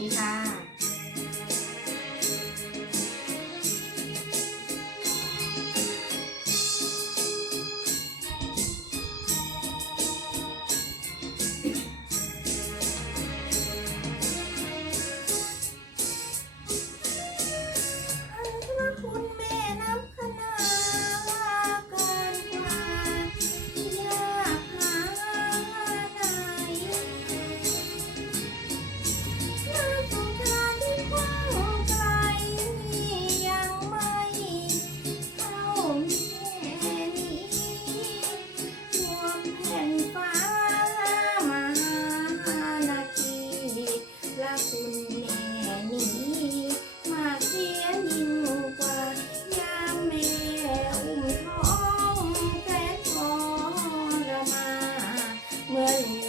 鱼肠 aí.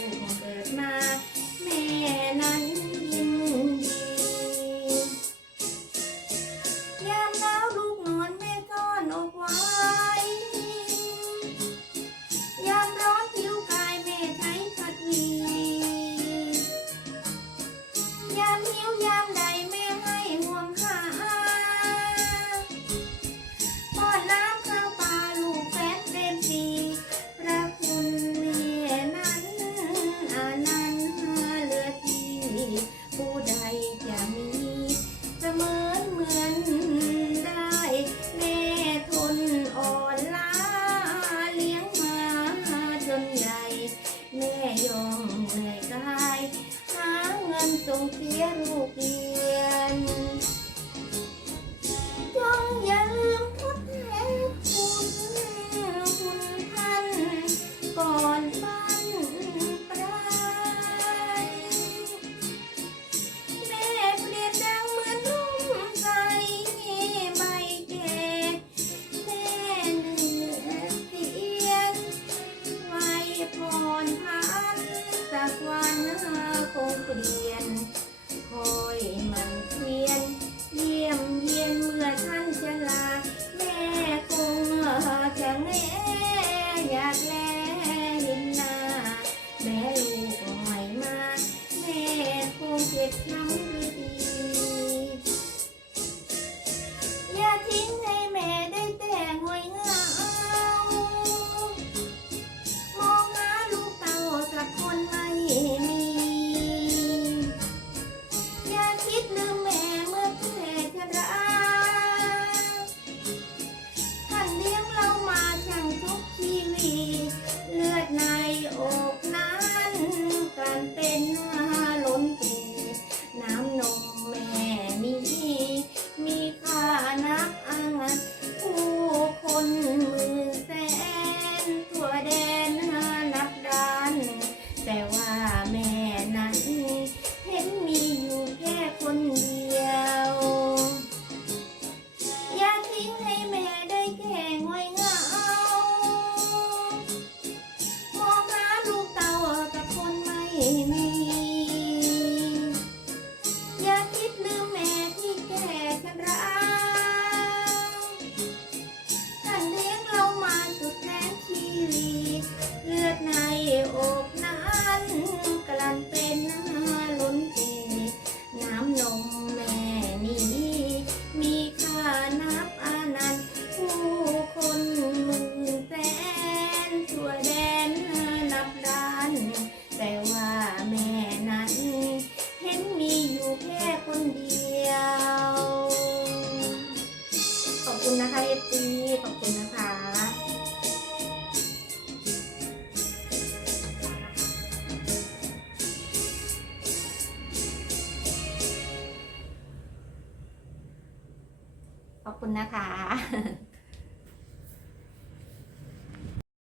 ขอบคุณนะคะ